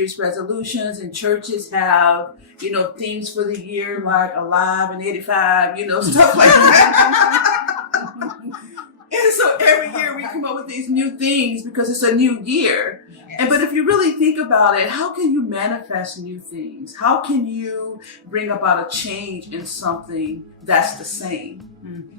Year's resolutions, and churches have, themes for the year like Alive and 85, stuff like that. And so every year we come up with these new things because it's a new year. But if you really think about it, how can you manifest new things? How can you bring about a change in something that's the same?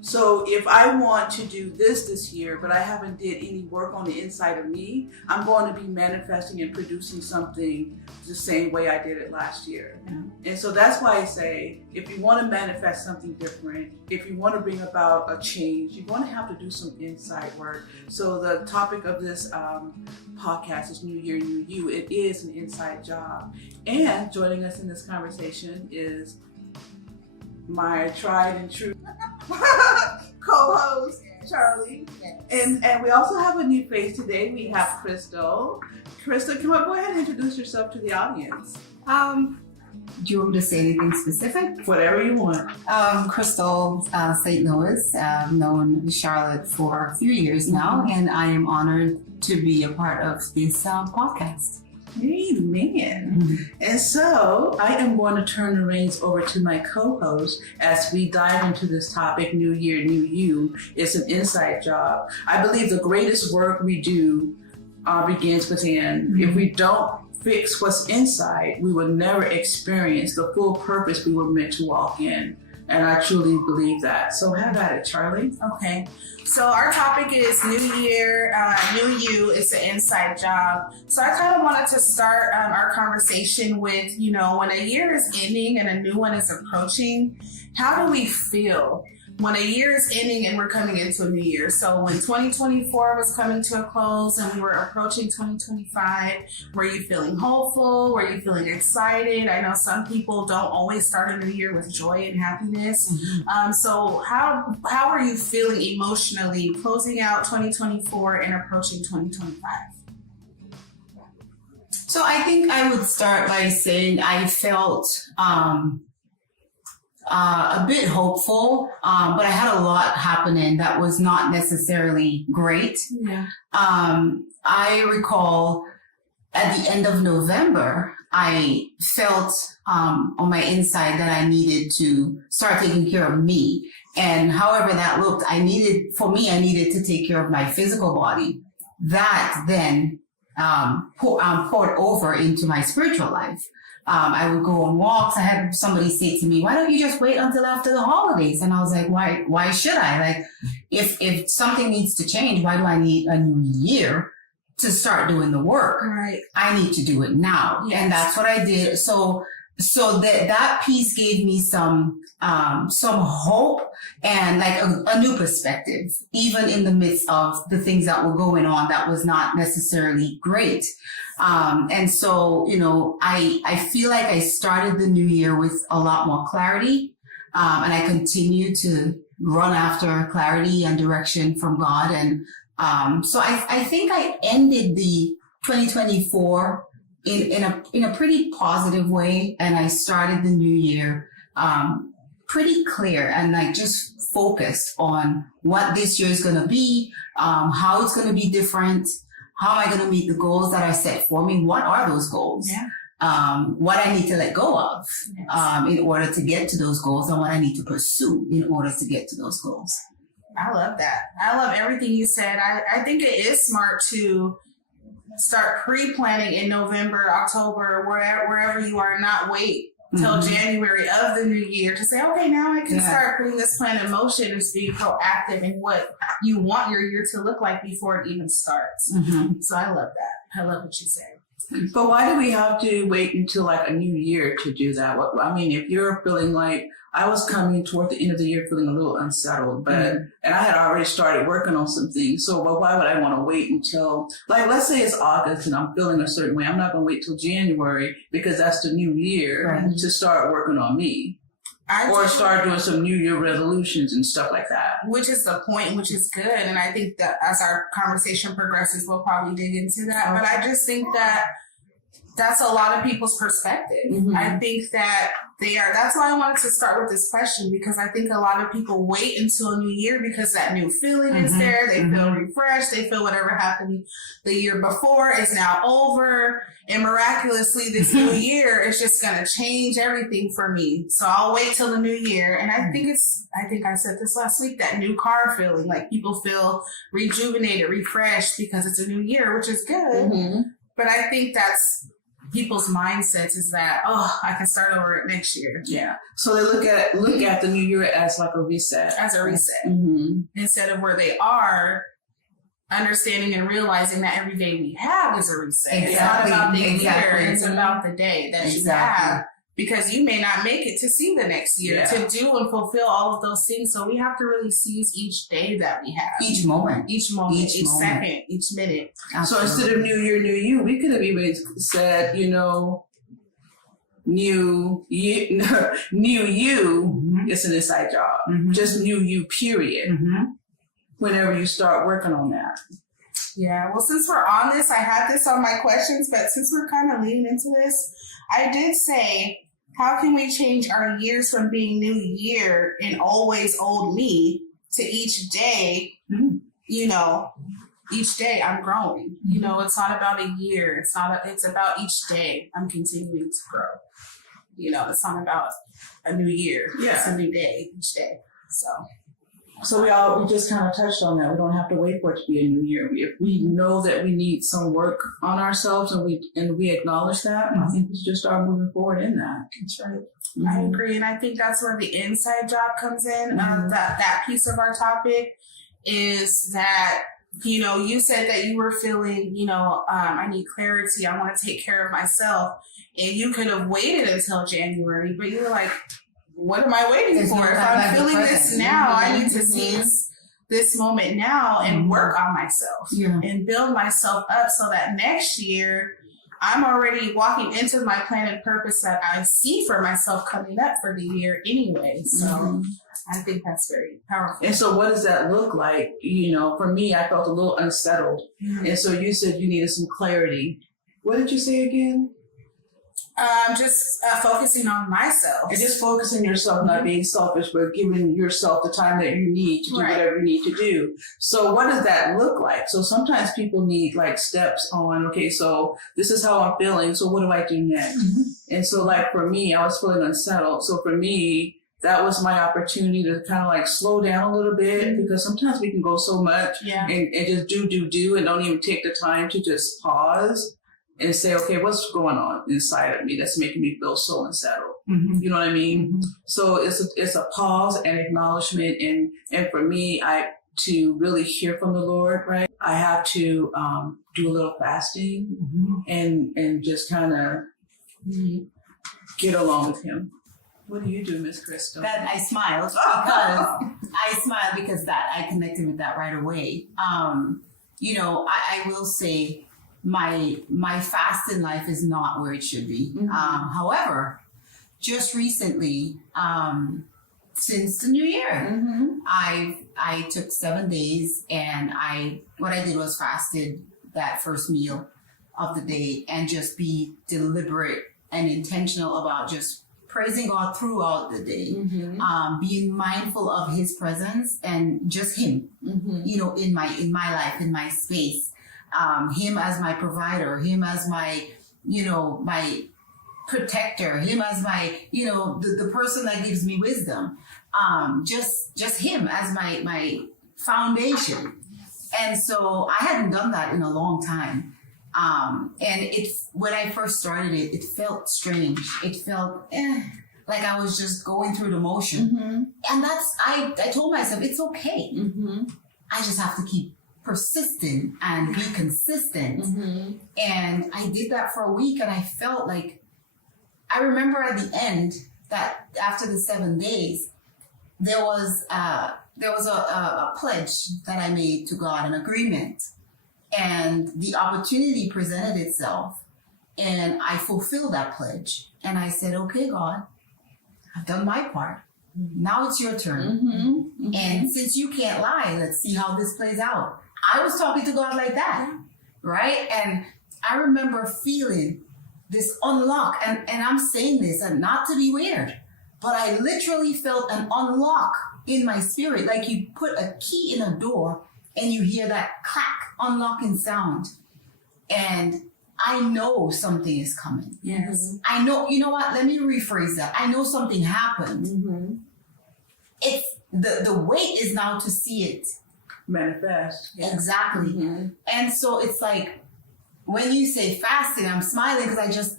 So if I want to do this year, but I haven't did any work on the inside of me, I'm going to be manifesting and producing something the same way I did it last year. And so that's why I say, if you want to manifest something different, if you want to bring about a change, you're going to have to do some inside work. So the topic of this podcast is New Year, New You. It is an inside job. And joining us in this conversation is my tried and true co-host, Charlie. Yes. And we also have a new face today. We have Crystal. Crystal, come on, go ahead and introduce yourself to the audience. Do you want me to say anything specific? Whatever you want. Crystal St. Louis. I've known Charlotte for a few years now, and I am honored to be a part of this podcast. Amen. And so I am going to turn the reins over to my co-host as we dive into this topic, New Year, New You. It's an inside job. I believe the greatest work we do begins within. If we don't fix what's inside, we will never experience the full purpose we were meant to walk in. And I truly believe that. So have at it, Charlie. Okay. So our topic is New Year, New You. It's an inside job. So I kind of wanted to start our conversation with, when a year is ending and a new one is approaching, how do we feel when a year is ending and we're coming into a new year? So when 2024 was coming to a close and we were approaching 2025, were you feeling hopeful? Were you feeling excited? I know some people don't always start a new year with joy and happiness. So how are you feeling emotionally closing out 2024 and approaching 2025? So I think I would start by saying I felt a bit hopeful, but I had a lot happening that was not necessarily great. Yeah. I recall at the end of November, I felt on my inside that I needed to start taking care of me. And however that looked, I needed to take care of my physical body. That then poured over into my spiritual life. I would go on walks. I had somebody say to me, why don't you just wait until after the holidays? And I was like, why should I? Like, if something needs to change, why do I need a new year to start doing the work? Right. I need to do it now. Yes. And that's what I did. So that piece gave me some hope and like a new perspective, even in the midst of the things that were going on that was not necessarily great. And so, I feel like I started the new year with a lot more clarity. And I continue to run after clarity and direction from God. And, so I think I ended the 2024 in a pretty positive way. And I started the new year, pretty clear and like just focused on what this year is going to be, how it's going to be different. How am I going to meet the goals that are set for me? What are those goals? Yeah. What I need to let go of in order to get to those goals, and what I need to pursue in order to get to those goals. I love that. I love everything you said. I think it is smart to start pre-planning in November, October, wherever you are, not wait till January of the new year to say, okay, now I can start putting this plan in motion and be proactive in what you want your year to look like before it even starts. So I love that. I love what you said. But why do we have to wait until like a new year to do that? If you're feeling like, I was coming toward the end of the year feeling a little unsettled, and I had already started working on some things. So why would I want to wait until, like, let's say it's August and I'm feeling a certain way. I'm not going to wait till January because that's the new year to start working on me. Or start doing some New Year resolutions and stuff like that. Which is the point, which is good. And I think that as our conversation progresses, we'll probably dig into that. But I just think that that's a lot of people's perspective. Mhm. I think that that's why I wanted to start with this question, because I think a lot of people wait until a new year because that new feeling is Mhm. there. They feel Mhm. refreshed. They feel whatever happened the year before is now over. And miraculously, this new year is just going to change everything for me. So I'll wait till the new year. And I think I said this last week, that new car feeling, like people feel rejuvenated, refreshed because it's a new year, which is good. Mhm. But I think that's people's mindsets, is that, oh, I can start over next year Yeah. So they look at the new year as like a reset. as a reset, Mm-hmm. instead of where they are understanding and realizing that every day we have is a reset. It's not Exactly. about the year, Exactly. it's about the day that you Exactly. have, because you may not make it to see the next year, Yeah. to do and fulfill all of those things. So we have to really seize each day that we have, Each moment. each moment, Each each moment. second, each minute. So instead of new year, new you, we could have even said, new you, new you Mhm. is an inside job. Mhm. Just new you, period. Mhm. Whenever you start working on that. Yeah, well, since we're on this, I had this on my questions, but since we're kind of leaning into this, I did say, how can we change our years from being new year and always old me to each day, Mhm. each day I'm growing. It's not about a year. It's about each day I'm continuing to grow. It's not about a new year. Yeah. It's a new day each day. So we just kind of touched on that. We don't have to wait for it to be a new year. If we know that we need some work on ourselves and we acknowledge that, I think we should just start moving forward in that. That's right. Mhm. I agree, and I think that's where the inside job comes in. Mhm. That piece of our topic is that, you said that you were feeling, I need clarity. I want to take care of myself, and you could have waited until January, but you were like, "What am I waiting There's for? no If time like I'm the feeling this present." now, I need to Mhm. seize this moment now and work on myself Yeah. and build myself up so that next year I'm already walking into my plan and purpose that I see for myself coming up for the year anyway." So Mhm. I think that's very powerful. And so what does that look like? For me, I felt a little unsettled. And so you said you needed some clarity. What did you say again? Just focusing on myself. And just focusing yourself, not being selfish, but giving yourself the time that you need to do Right. whatever you need to do. So what does that look like? So sometimes people need like steps on, okay, so this is how I'm feeling. So what do I do next? Mhm. And so like for me, I was feeling unsettled. So for me, that was my opportunity to kind of like slow down a little bit, because sometimes we can go so much Yeah. and just do and don't even take the time to just pause and say, okay, what's going on inside of me that's making me feel so unsettled? Mhm. You know what I mean? Mhm. So it's a pause and acknowledgement, and for me, to really hear from the Lord, right? I have to do a little fasting Mhm. and just kind of get along with Him. What do you do, Miss Crystal? That I smiled because that I connected with that right away. I will say my fast in life is not where it should be. Mhm. However, just recently, since the new year, Mm-hmm. I took 7 days, and what I did was fasted that first meal of the day and just be deliberate and intentional about just praising God throughout the day. Mm-hmm. Being mindful of His presence and just Him, Mm-hmm. in my life, in my space. Him as my provider, Him as my, my protector, Him as my, the person that gives me wisdom. Just Him as my foundation. And so I hadn't done that in a long time. And when I first started it felt strange. It felt like I was just going through the motion. Mm-hmm. And I told myself, it's okay. Mm-hmm. I just have to keep persistent and be consistent. Mm-hmm. And I did that for a week, and I felt like, I remember at the end that after the 7 days, there was a pledge that I made to God, an agreement. And the opportunity presented itself, and I fulfilled that pledge. And I said, okay, God, I've done my part. Now it's your turn. Mm-hmm. And since you can't lie, let's see how this plays out. I was talking to God like that, right? And I remember feeling this unlock, and I'm saying this and not to be weird, but I literally felt an unlock in my spirit, like you put a key in a door and you hear that clack unlocking sound, and I know something is coming. Yes. I know, you know what? Let me rephrase that. I know something happened. Mm-hmm. It's the wait is now to see it. Manifest. Yeah. Exactly. Mm-hmm. And so it's like when you say fasting, I'm smiling because I just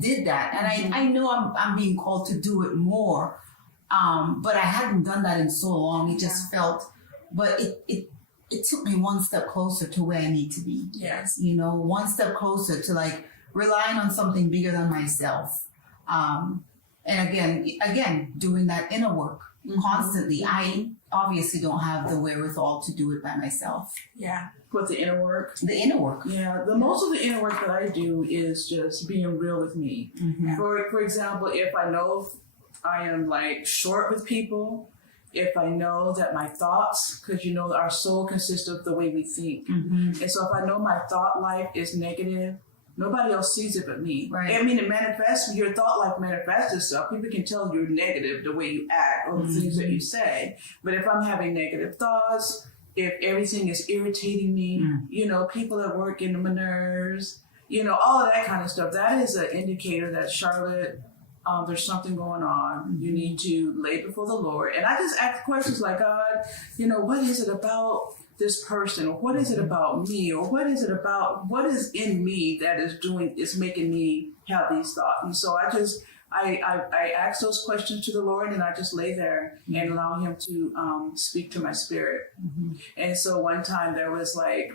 did that, and I know I'm being called to do it more, but I hadn't done that in so long. It just felt, but it took me one step closer to where I need to be. Yes. You know, one step closer to like relying on something bigger than myself. And again, doing that inner work constantly. I obviously don't have the wherewithal to do it by myself. Yeah. With the inner work. The inner work. Yeah, the most of the inner work that I do is just being real with me. Mm-hmm. For example, if I know I am like short with people, if I know that my thoughts, because you know our soul consists of the way we think, Mm-hmm. and so if I know my thought life is negative, nobody else sees it but me. Right. I mean, it manifests. Your thought life manifests itself. People can tell you're negative the way you act or the things that you say. But if I'm having negative thoughts, if everything is irritating me, you know, people at work getting on my nerves, you know, all of that kind of stuff, that is an indicator that, Charlotte, there's something going on. You need to lay before the Lord. And I just ask questions like, God, you know, what is it about this person? Or what is it about me? Or what is in me that is making me have these thoughts? And so I ask those questions to the Lord, and I just lay there and allow him to speak to my spirit. And so one time there was like,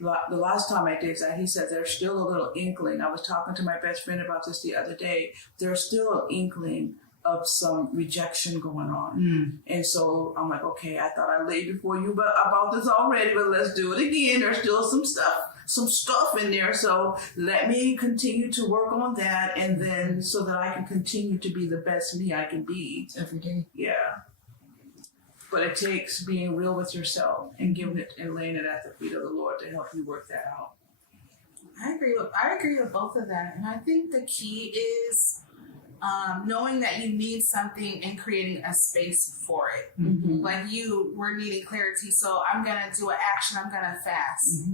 the last time I did that, he said, there's still a little inkling. I was talking to my best friend about this the other day. There's still an inkling of some rejection going on. And so I'm like, okay, I thought I laid before you about this already, but let's do it again. There's still some stuff in there. So let me continue to work on that, and then so that I can continue to be the best me I can be. Every day. Yeah. But it takes being real with yourself and giving it and laying it at the feet of the Lord to help you work that out. I agree with both of that, and I think the key is knowing that you need something and creating a space for it. Like we're needing clarity, so I'm gonna do an action. I'm gonna fast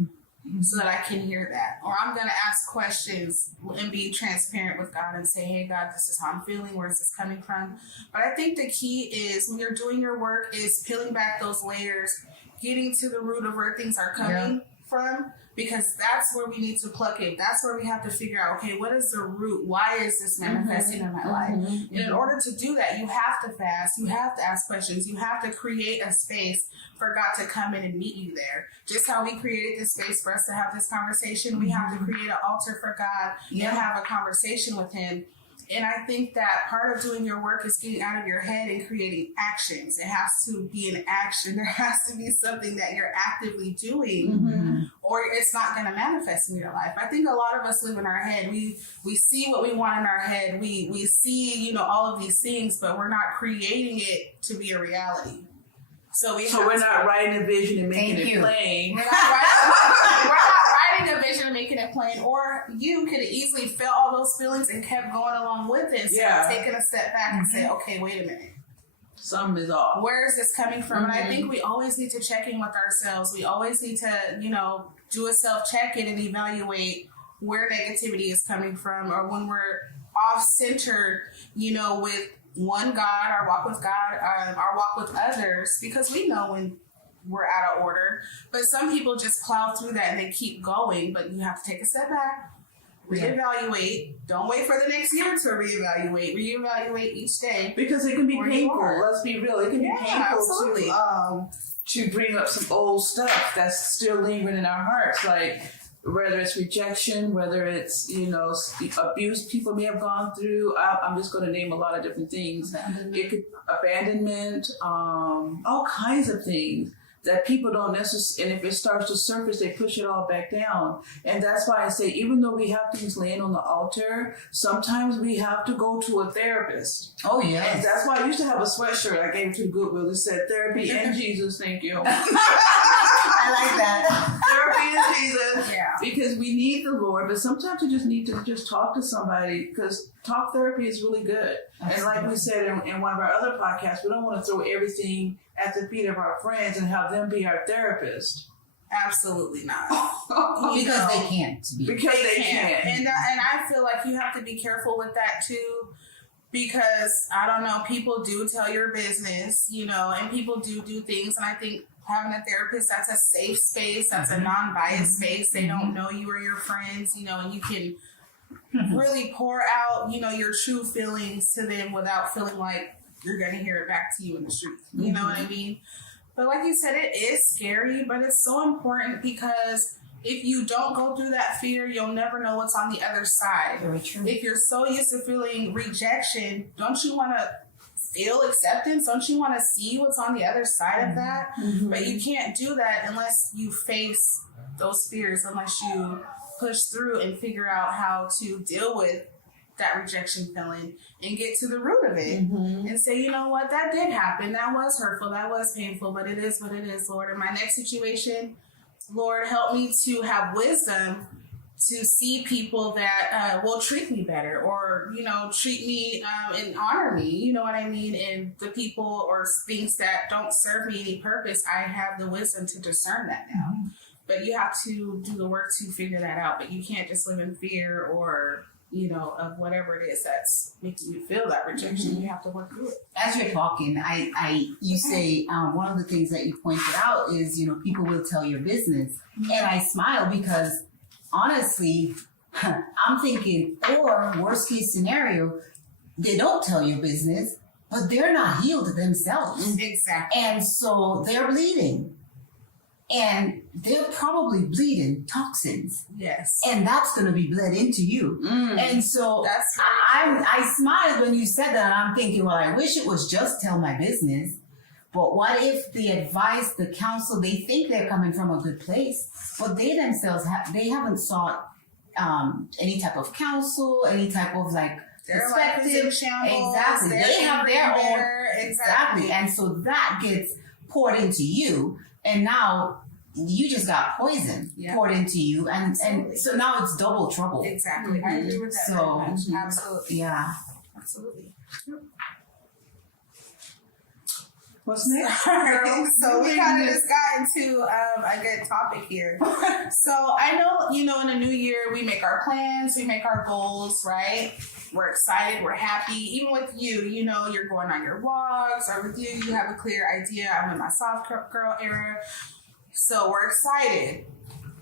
so that I can hear that, or I'm gonna ask questions and be transparent with God and say, "Hey, God, this is how I'm feeling. Where is this coming from?" But I think the key is when you're doing your work is peeling back those layers, getting to the root of where things are coming from. Because that's where we need to pluck it. That's where we have to figure out, okay, what is the root? Why is this manifesting in my life? And in order to do that, you have to fast. You have to ask questions. You have to create a space for God to come in and meet you there. Just how we created this space for us to have this conversation, we have to create an altar for God and have a conversation with him. And I think that part of doing your work is getting out of your head and creating actions. It has to be an action. There has to be something that you're actively doing, or it's not going to manifest in your life. I think a lot of us live in our head. We see what we want in our head. We see, you know, all of these things, but we're not creating it to be a reality. So we're not writing a vision and making it plain. We're not writing a vision and making it plain. Or you could have easily felt all those feelings and kept going along with it. So taking a step back and say, okay, wait a minute. Something is off. Where is this coming from? And I think we always need to check in with ourselves. We always need to, you know, do a self-check-in and evaluate where negativity is coming from, or when we're off-centered, you know, with one, God, our walk with God, our walk with others, because we know when we're out of order. But some people just plow through that and they keep going. But you have to take a step back, reevaluate. Don't wait for the next year to reevaluate. Reevaluate each day. Because it can be painful. Let's be real. It can be painful to bring up some old stuff that's still lingering in our hearts. Like, whether it's rejection, whether it's, you know, abuse people may have gone through. I'm just going to name a lot of different things. It could abandonment, all kinds of things that people don't necessarily, and if it starts to surface, they push it all back down. And that's why I say, even though we have things laying on the altar, sometimes we have to go to a therapist. Oh, yeah. And that's why I used to have a sweatshirt I gave to Goodwill that said, "Therapy and Jesus, thank you." I like that. Therapy is Jesus. Yeah. Because we need the Lord, but sometimes you just need to just talk to somebody because talk therapy is really good. And like we said in one of our other podcasts, we don't want to throw everything at the feet of our friends and have them be our therapist. Absolutely not. Because they can't be. Because they can't. And I feel like you have to be careful with that too, because I don't know, people do tell your business, you know, and people do things, and I think having a therapist that's a safe space, that's a non-biased space, they don't know you or your friends, you know, and you can really pour out, you know, your true feelings to them without feeling like you're going to hear it back to you in the street. You know what I mean? But like you said, it is scary, but it's so important because if you don't go through that fear, you'll never know what's on the other side. Very true. If you're so used to feeling rejection, don't you want to feel acceptance? Don't you want to see what's on the other side of that? But you can't do that unless you face those fears, unless you push through and figure out how to deal with that rejection feeling and get to the root of it and say, you know what, that did happen. That was hurtful. That was painful, but it is what it is, Lord. In my next situation, Lord, help me to have wisdom to see people that will treat me better or, you know, treat me and honor me, you know what I mean? And the people or things that don't serve me any purpose, I have the wisdom to discern that now. But you have to do the work to figure that out. But you can't just live in fear or, you know, of whatever it is that's making you feel that rejection. You have to work through it. As you're talking, you say one of the things that you pointed out is, you know, people will tell your business. And I smile because honestly, I'm thinking, or worst case scenario, they don't tell your business, but they're not healed themselves. Exactly. And so they're bleeding. And they're probably bleeding toxins. Yes. And that's going to be bled into you. And so That's I smiled when you said that. And I'm thinking, well, I wish it was just tell my business. But what if the advice, the counsel, they think they're coming from a good place, but they themselves they haven't sought any type of counsel, any type of like their life is in perspective. shambles. Exactly. They're They have angry their and own. bitter. Exactly. And so that gets poured into you. And now you just got poison poured into you. And so now it's double trouble. Exactly. I agree with that So, very much. Absolutely. Yeah. Absolutely. What's next? Alright, so we kind of just got into a good topic here. So I know, you know, in a new year, we make our plans, we make our goals, right? We're excited, we're happy. Even with you, you know, you're going on your walks, or with you have a clear idea. I'm in my soft girl era. So we're excited,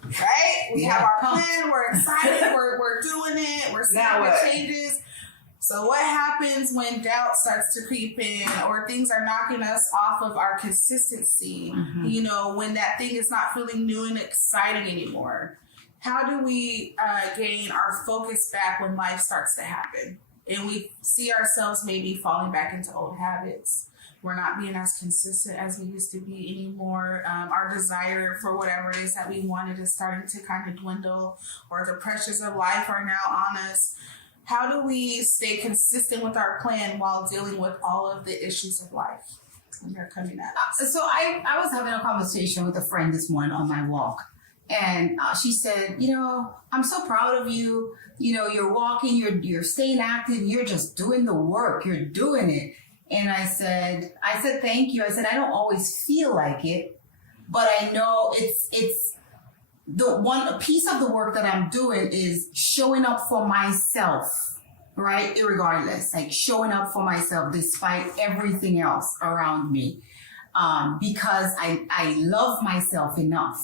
right? We have our plan, we're excited, we're doing it, we're seeing the changes. So what happens when doubt starts to creep in or things are knocking us off of our consistency? You know, when that thing is not feeling new and exciting anymore. How do we gain our focus back when life starts to happen? And we see ourselves maybe falling back into old habits. We're not being as consistent as we used to be anymore. Our desire for whatever it is that we wanted is starting to kind of dwindle, or the pressures of life are now on us. How do we stay consistent with our plan while dealing with all of the issues of life when they're coming at us? So I was having a conversation with a friend this morning on my walk. And she said, you know, I'm so proud of you. You know, you're walking, you're staying active, you're just doing the work, you're doing it. And I said, thank you. I said, I don't always feel like it, but I know it's the one piece of the work that I'm doing is showing up for myself, right? Irregardless, like showing up for myself despite everything else around me. Because I love myself enough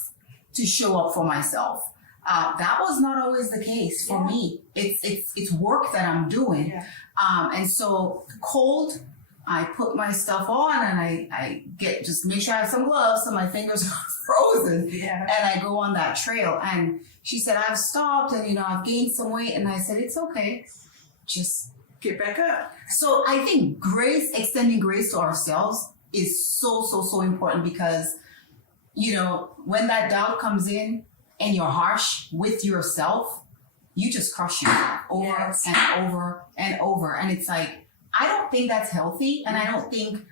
to show up for myself. That was not always the case for me. It's work that I'm doing. And so cold, I put my stuff on and I just make sure I have some gloves so my fingers are frozen. And I go on that trail. And she said, I've stopped and, you know, I've gained some weight. And I said, it's okay. Just get back up. So I think extending grace to ourselves is so important because, you know, when that doubt comes in and you're harsh with yourself, you just crush yourself over and over and over. And it's like, I don't think that's healthy. And I don't think,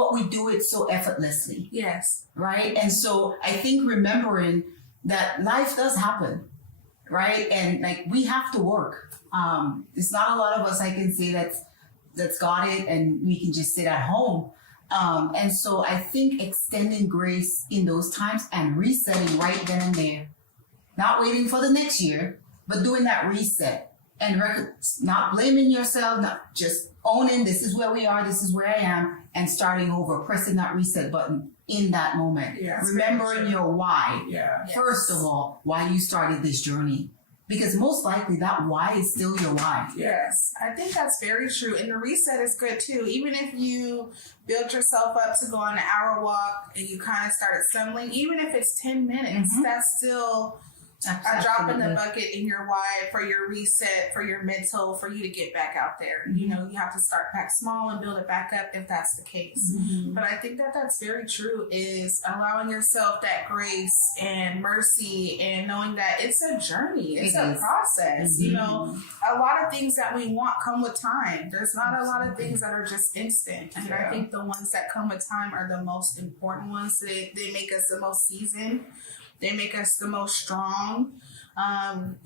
but we do it so effortlessly, Yes. right? And so I think remembering that life does happen, right? And like we have to work. It's not a lot of us I can say that's got it and we can just sit at home. And so I think extending grace in those times and resetting right then and there, not waiting for the next year, but doing that reset and not blaming yourself, not just owning this is where we are, this is where I am, and starting over, pressing that reset button in that moment. Yeah, remembering your why. Yeah. First of all, why you started this journey. Because most likely that why is still your why. Yes, I think that's very true. And the reset is good too. Even if you build yourself up to go on an hour walk and you kind of start stumbling, even if it's 10 minutes, that's still a drop in the bucket in your why for your reset, for your mental, for you to get back out there. You know, you have to start back small and build it back up if that's the case. But I think that that's very true, is allowing yourself that grace and mercy and knowing that it's a journey. It's a process. You know, a lot of things that we want come with time. There's not a lot of things that are just instant. And I think the ones that come with time are the most important ones. They make us the most seasoned. They make us the most strong.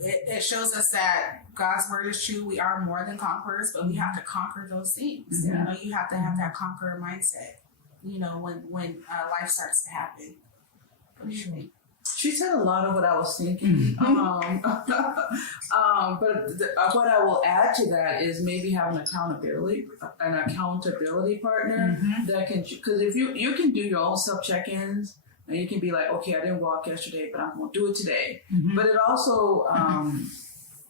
It shows us that God's word is true. We are more than conquerors, but we have to conquer those things. You know, you have to have that conqueror mindset, you know, when life starts to happen. For sure. She said a lot of what I was thinking. But what I will add to that is maybe having an accountability partner that can, because if you can do your own self check-ins. And you can be like, okay, I didn't walk yesterday, but I'm going to do it today. But it also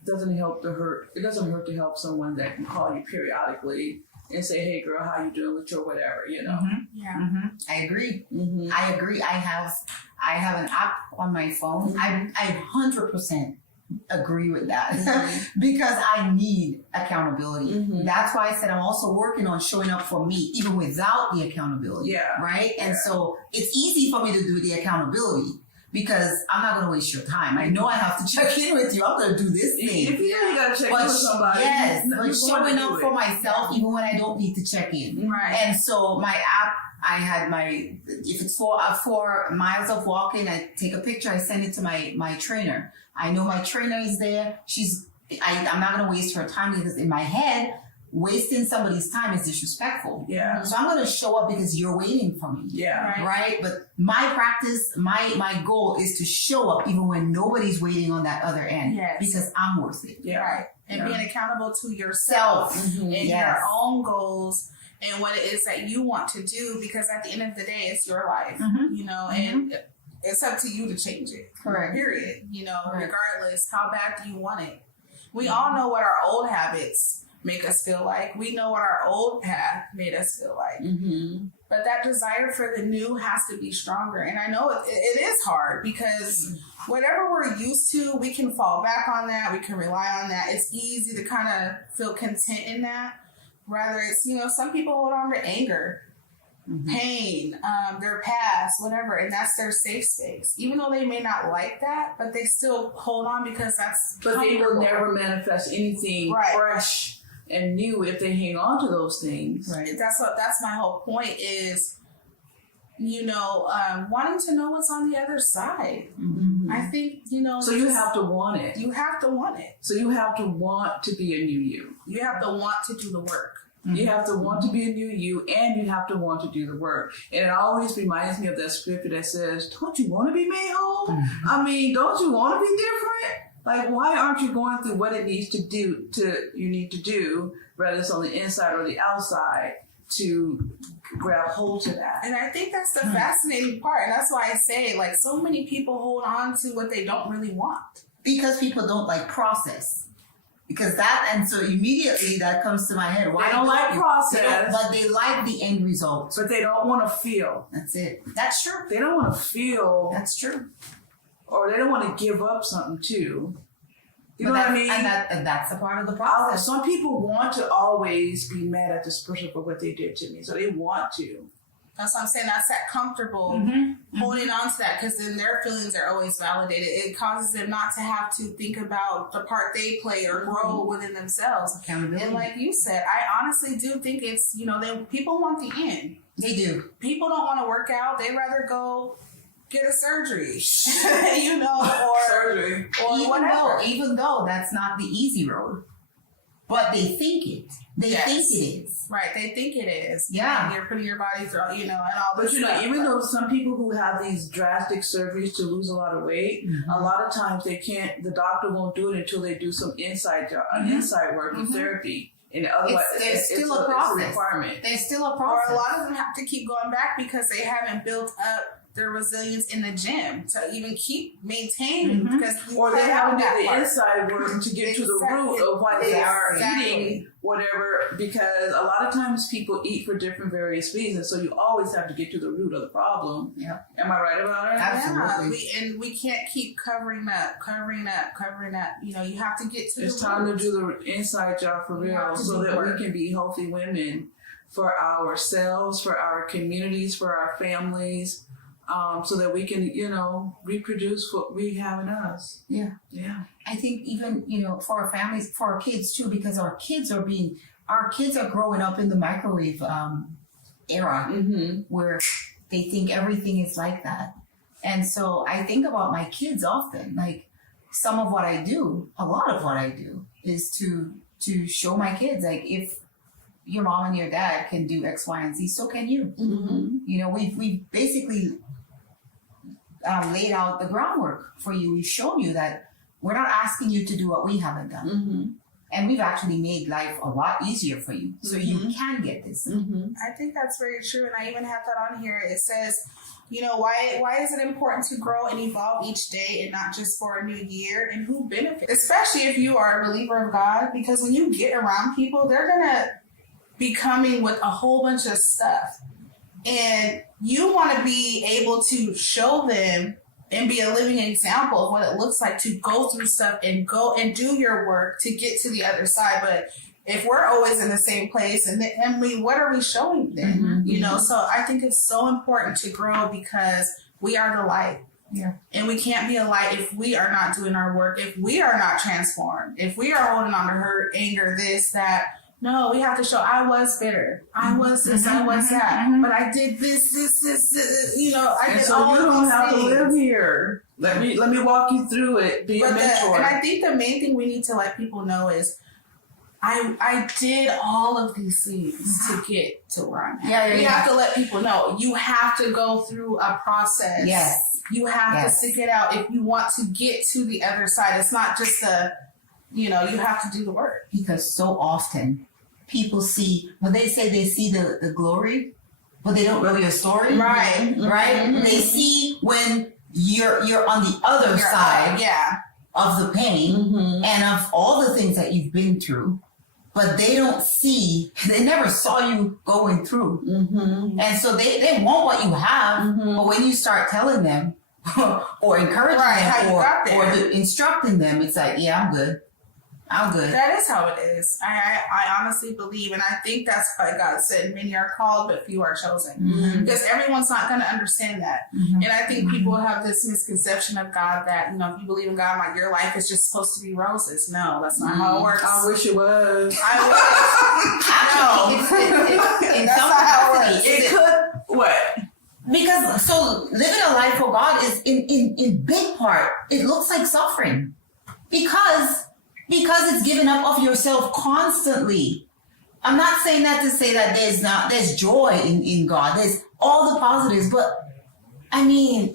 doesn't hurt. It doesn't hurt to help someone that can call you periodically and say, hey, girl, how you doing with your whatever, you know? Yeah. I agree. I agree. I have an app on my phone. I 100% agree with that because I need accountability. That's why I said I'm also working on showing up for me even without the accountability. Yeah. Right? And so it's easy for me to do the accountability because I'm not going to waste your time. I know I have to check in with you. I'm going to do this thing. If you know you got to check in with somebody. Yes, but showing up for myself even when I don't need to check in. Right. And so my app, I had if it's 4 miles of walking, I take a picture, I send it to my trainer. I know my trainer is there. I'm not going to waste her time because in my head, wasting somebody's time is disrespectful. Yeah. So I'm going to show up because you're waiting for me. Yeah. Right? But my practice, my goal is to show up even when nobody's waiting on that other end. Yes. Because I'm worth it. Yeah. Right. And Yeah. being accountable to yourself and Yes. your own goals and what it is that you want to do, because at the end of the day, it's your life, you know, and it's up to you to change it. Correct. Period. You know, Correct. regardless, how bad do you want it? We all know what our old habits make us feel like. We know what our old path made us feel like. But that desire for the new has to be stronger. And I know it is hard because whatever we're used to, we can fall back on that. We can rely on that. It's easy to kind of feel content in that. Rather, it's, you know, some people hold on to anger, pain, their past, whatever, and that's their safe space. Even though they may not like that, but they still hold on because that's But they will comfortable. never manifest anything Right. fresh and new if they hang on to those things. Right. That's my whole point is, you know, wanting to know what's on the other side. I think, you know. So you have to want it. You have to want it. So you have to want to be a new you. You have to want to do the work. You have to want to be a new you, and you have to want to do the work. And it always reminds me of that scripture that says, don't you want to be made whole? I mean, don't you want to be different? Like, why aren't you going through what it needs to do you need to do, whether it's on the inside or the outside, to grab hold to that? And I think that's the fascinating part. And that's why I say, like, so many people hold on to what they don't really want. Because people don't like process. Because and so immediately that comes to my head. Why They don't like process. But they like the end result. But they don't want to feel. That's it. That's true. They don't want to feel, That's true. or they don't want to give up something too. You know But what I mean? And that's a part of the process. Some people want to always be mad at this person for what they did to me, so they want to. That's what I'm saying. That's that comfortable holding on to that, because then their feelings are always validated. It causes them not to have to think about the part they play or grow within themselves. Accountability. And like you said, I honestly do think it's, you know, people want the end. They do. People don't want to work out. They'd rather go get a surgery, you know, or Surgery. or whatever. Even though that's not the easy road, but they think it. They Yes. think it is. Right, they think it is. Yeah. And you're putting your body through, you know, and all But this you know, stuff. even though some people who have these drastic surgeries to lose a lot of weight, a lot of times they can't. The doctor won't do it until they do some inside work and therapy. And otherwise, There's still a it's a process. requirement. There's still a Or process. a lot of them have to keep going back because they haven't built up their resilience in the gym to even keep maintaining. Because you Or they cut haven't out done that the part. inside work to get to the root of why they are eating whatever, because a lot of times people eat for different various reasons, so you always have to get to the root of the problem. Yeah. Am I right about it? Absolutely. We can't keep covering up. You know, you have to get to It's the time to root. do the inside job for You have real, to so do that work. we can be healthy women for ourselves, for our communities, for our families, so that we can, you know, reproduce what we have in us. Yeah. Yeah. I think even, you know, for our families, for our kids too, because our kids are growing up in the microwave era Mm-hmm. where they think everything is like that. And so I think about my kids often, like a lot of what I do is to show my kids, like, if your mom and your dad can do X, Y, and Z, so can you. Mm-hmm. You know, we've basically laid out the groundwork for you. We've shown you that we're not asking you to do what we haven't done. Mm-hmm. And we've actually made life a lot easier for you. So you can get this. Mm-hmm. I think that's very true, and I even have that on here. It says, you know, why is it important to grow and evolve each day and not just for a new year, and who benefits? Especially if you are a believer of God, because when you get around people, they're gonna be coming with a whole bunch of stuff, and you want to be able to show them and be a living example of what it looks like to go through stuff and go and do your work to get to the other side. But if we're always in the same place, and what are we showing them? Mm-hmm. You know, so I think it's so important to grow because we are the light. Yeah. And we can't be a light if we are not doing our work, if we are not transformed, if we are holding on to hurt, anger, this, that. No, we have to show I was bitter. I was this, I was that. But I did this, you know, I And did so all you of don't these have things. to live here. Let me walk you through it. Be a mentor. And I think the main thing we need to let people know is I did all of these things to get to where I'm at. We have to let people know you have to go through a process. Yes. You have Yes. to stick it out if you want to get to the other side. It's not just you have to do the work. Because so often people see, when they say they see the glory, but they don't know your story. Right. Right? Mhm. They see when you're on the other You're side yeah. of the pain Mm-hmm. and of all the things that you've been through, but they never saw you going through. Mm-hmm. And so they want what you have, Mhm. but when you start telling them or encouraging Right, how them you got there. or instructing them, it's like, yeah, I'm good. That is how it is. I honestly believe, and I think that's why God said, many are called, but few are chosen. Mhm. Because everyone's not going to understand that. Mhm. And I think people have this misconception of God that, if you believe in God, like your life is just supposed to be roses. No, that's not how it works. I wish it was. Actually, in That's some not how it capacity, works. It could. What? because so living a life for God is in big part, it looks like suffering. Because it's giving up of yourself constantly. I'm not saying that to say that there's joy in God. There's all the positives, but I mean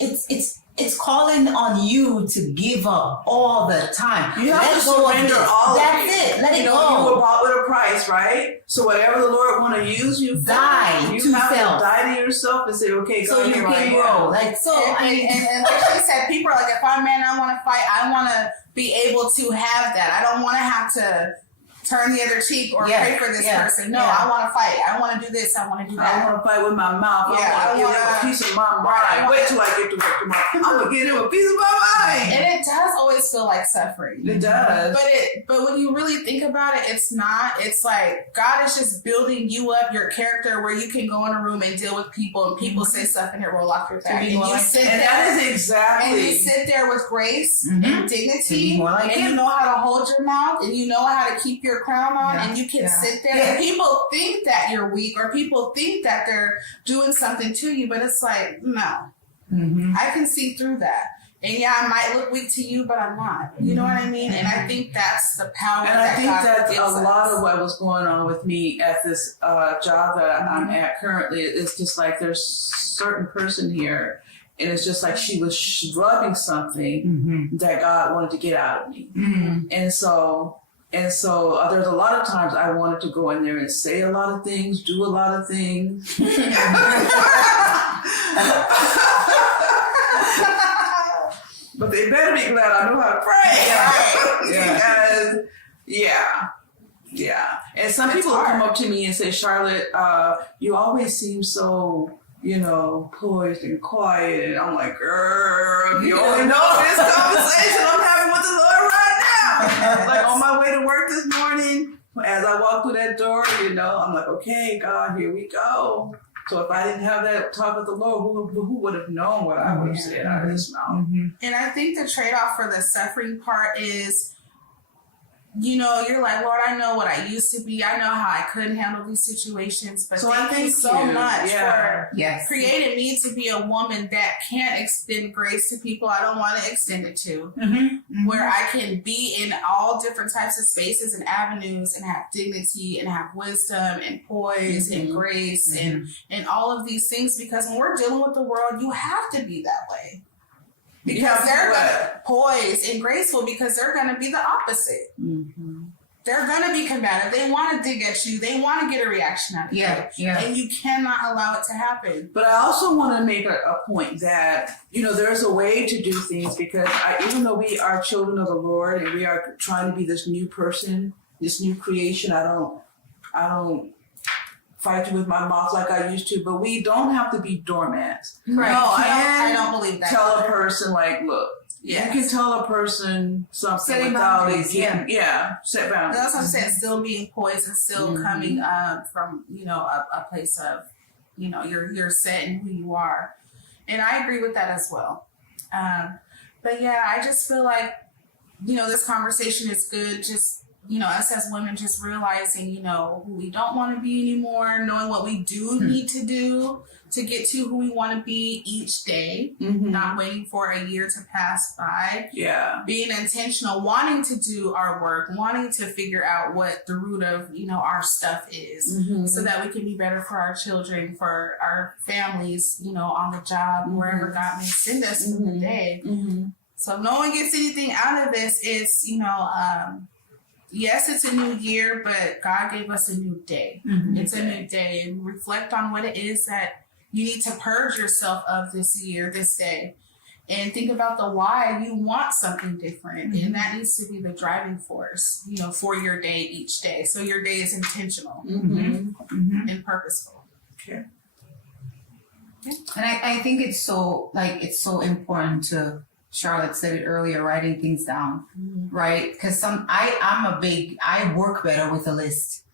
it's calling on you to give up all the time. You have Let to go of surrender this. all That's of it. it. Let it You go. were bought with a price, right? So whatever the Lord want to use you for, Die you to have self. to die to yourself and say, okay, So God, you here I can am. grow. Like so And like she said, people are like, if I'm a man, I want to fight. I want to be able to have that. I don't want to have to turn the other cheek or Yeah, pray for this yeah, person. No, yeah. I want to fight. I want to do this. I want to do I that. want to fight with my mouth. Yeah, I I want to give him a wanna- piece of my mind. Right, Wait till I get to work tomorrow. I'm going to give him a piece of my mind. And it does always feel like suffering. It does. But when you really think about it, it's not. It's like God is just building you up, your character, where you can go in a room and deal with people, and people say stuff and it roll off your back. be And more you like- sit And there. that is And you exactly. sit there with grace Mhm. and To be dignity, more like and him. you know how to hold your mouth, and you know how to keep your crown on Yeah. and you can Yeah. sit there. Yeah. And people think that you're weak or people think that they're doing something to you, but it's like, no, Mm-hmm. I can see through that. And yeah, I might look weak to you, but I'm not. You know what I mean? And I think that's the power And that I think God that's gives a lot us. of what was going on with me at this job that I'm at currently. It's just like there's certain person here, and it's just like she was rubbing something Mm-hmm. that God wanted to get out of me. Mm-hmm. And so there's a lot of times I wanted to go in there and say a lot of things, do a lot of things. But they better be glad I know how to pray. Yeah. Because, yeah. And some It's people hard. come up to me and say, Charlotte, you always seem so, poised and quiet. And I'm like, girl, you only know this conversation I'm having with the Lord right now. Like on my way to work this morning, as I walk through that door, I'm like, okay, God, here we go. So if I didn't have that talk with the Lord, who would have known what I would have said out of his mouth? Mm-hmm. And I think the trade-off for the suffering part is, you're like, Lord, I know what I used to be. I know how I couldn't handle these situations. But So I thank you thank so you. much Yeah. for Yes. creating me to be a woman that can extend grace to people I don't want to extend it to. Mm-hmm. Where I can be in all different types of spaces and avenues and have dignity and have wisdom and poise and grace and all of these things. Because when we're dealing with the world, you have to be that way. Because they're gonna poised and graceful because they're going to be the opposite. Mm-hmm. They're going to be combative. They want to dig at you. They want to get a reaction out of you. Yeah. And you cannot allow it to happen. But I also want to make a point that, there's a way to do things because even though we are children of the Lord and we are trying to be this new person, this new creation, I don't fight you with my mouth like I used to, but we don't have to be doormats. Right. No, I don't believe that. Tell a person like, look, Yes. you can tell a person something Setting without it boundaries, getting, set boundaries. That's what I'm saying. Still being poised and still coming from a place of you're set in who you are, and I agree with that as well. But yeah, I just feel like this conversation is good. Just us as women just realizing who we don't want to be anymore, knowing what we do need to do to get to who we want to be each day, not waiting for a year to pass by. Yeah. Being intentional, wanting to do our work, wanting to figure out what the root of, our stuff is so that we can be better for our children, for our families, on the job, wherever God may send us for the day. So if no one gets anything out of this, it's, yes, it's a new year, but God gave us a new day. It's a new day, and reflect on what it is that you need to purge yourself of this year, this day. And think about the why you want something different. And that needs to be the driving force, for your day each day. So your day is intentional and purposeful. Okay. And I think it's so important to, Charlotte said it earlier, writing things down, right? Because I work better with a list.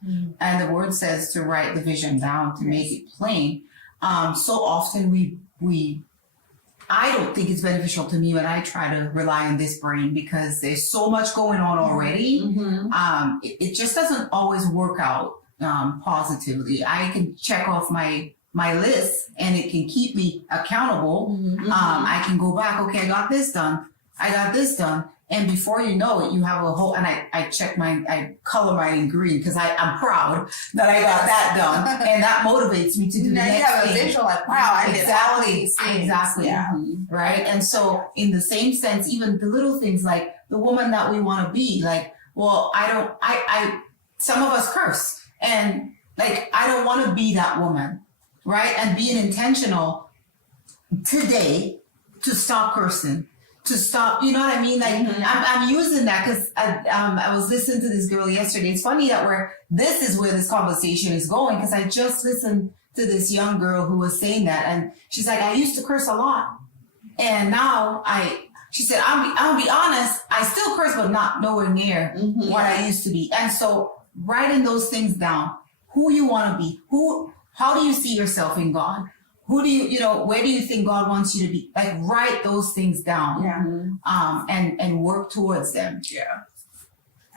And the word says to write the vision down to make it plain. So often I don't think it's beneficial to me when I try to rely on this brain because there's so much going on already. It just doesn't always work out positively. I can check off my list and it can keep me accountable. I can go back, okay, I got this done. And before you know it, you have a whole, and I color mine in green because I'm proud that I got that done. And that motivates me to do the Now next you have a thing. visual like, wow, I did all these things. Exactly. Yeah. Right. And so in the same sense, even the little things like the woman that we want to be, like, well, some of us curse and like, I don't want to be that woman. Right. And being intentional today to stop cursing, to stop, you know what I mean? Like I'm using that because I was listening to this girl yesterday. It's funny that this is where this conversation is going because I just listened to this young girl who was saying that, and she's like, I used to curse a lot, and now she said, I'll be honest, I still curse, but not nowhere near what I used to be. And so writing those things down, who you want to be, how do you see yourself in God? Who do where do you think God wants you to be? Like, write those things down, and work towards them. Yeah.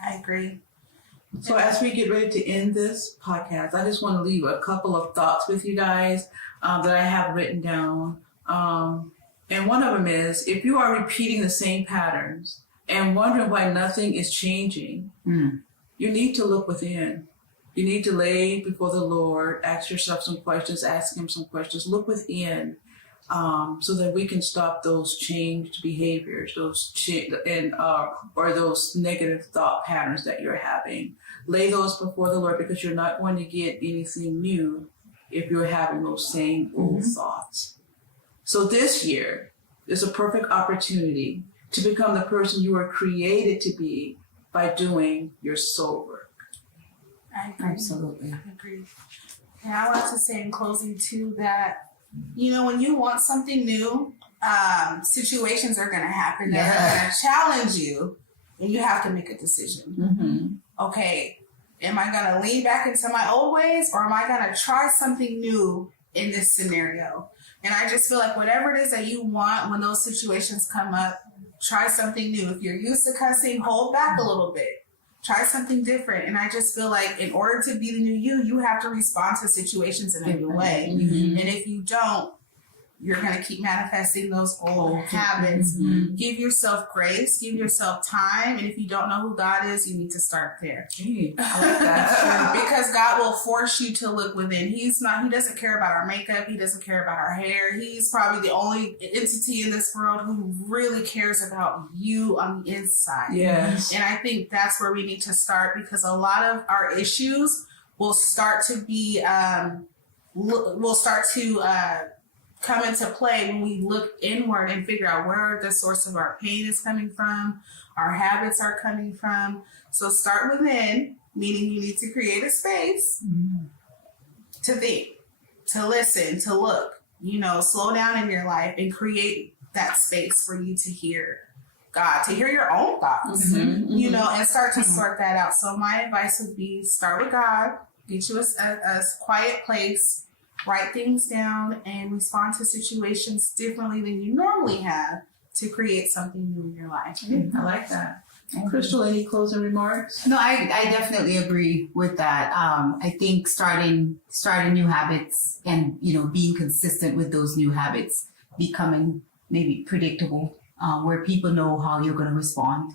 I agree. So as we get ready to end this podcast, I just want to leave a couple of thoughts with you guys that I have written down. And one of them is, if you are repeating the same patterns and wondering why nothing is changing, you need to look within. You need to lay before the Lord, ask yourself some questions, ask him some questions, look within, so that we can stop those changed behaviors, or those negative thought patterns that you're having. Lay those before the Lord, because you're not going to get anything new if you're having those same old thoughts. So this year is a perfect opportunity to become the person you were created to be by doing your soul work. I agree. Absolutely. I agree. And I want to say in closing too that, you know, when you want something new, situations are going to happen that are going to challenge you, and you have to make a decision. Okay, am I going to lean back into my old ways, or am I going to try something new in this scenario? And I just feel like whatever it is that you want, when those situations come up, try something new. If you're used to cussing, hold back a little bit. Try something different. And I just feel like in order to be the new you, you have to respond to situations in a new way. And if you don't, you're going to keep manifesting those old habits. Give yourself grace, give yourself time. And if you don't know who God is, you need to start there. I like that. Because God will force you to look within. He doesn't care about our makeup. He doesn't care about our hair. He's probably the only entity in this world who really cares about you on the inside. Yes. And I think that's where we need to start, because a lot of our issues will start to be, come into play when we look inward and figure out where the source of our pain is coming from, our habits are coming from. So start within, meaning you need to create a space to think, to listen, to look, slow down in your life and create that space for you to hear God, to hear your own thoughts, and start to sort that out. So my advice would be, start with God, get you a quiet place, write things down, and respond to situations differently than you normally have to create something new in your life. I like that. Crystal, any closing remarks? No, I definitely agree with that. I think starting new habits and, being consistent with those new habits, becoming maybe predictable, where people know how you're going to respond.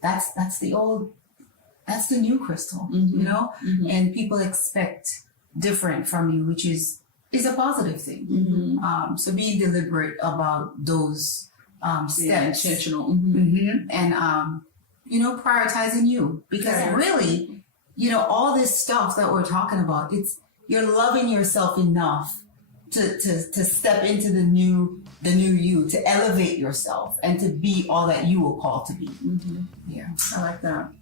That's the new Crystal, and people expect different from you, which is a positive thing. So being deliberate about those steps, intentional, and prioritizing you, because really, all this stuff that we're talking about, you're loving yourself enough to step into the new you, to elevate yourself and to be all that you were called to be. Yeah, I like that.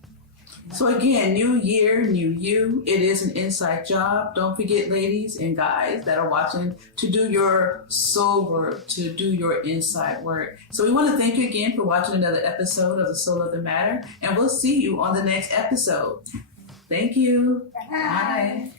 So again, new year, new you. It is an inside job. Don't forget, ladies and guys that are watching, to do your soul work, to do your inside work. So we want to thank you again for watching another episode of The Soul of the Matter, and we'll see you on the next episode. Thank you. Bye.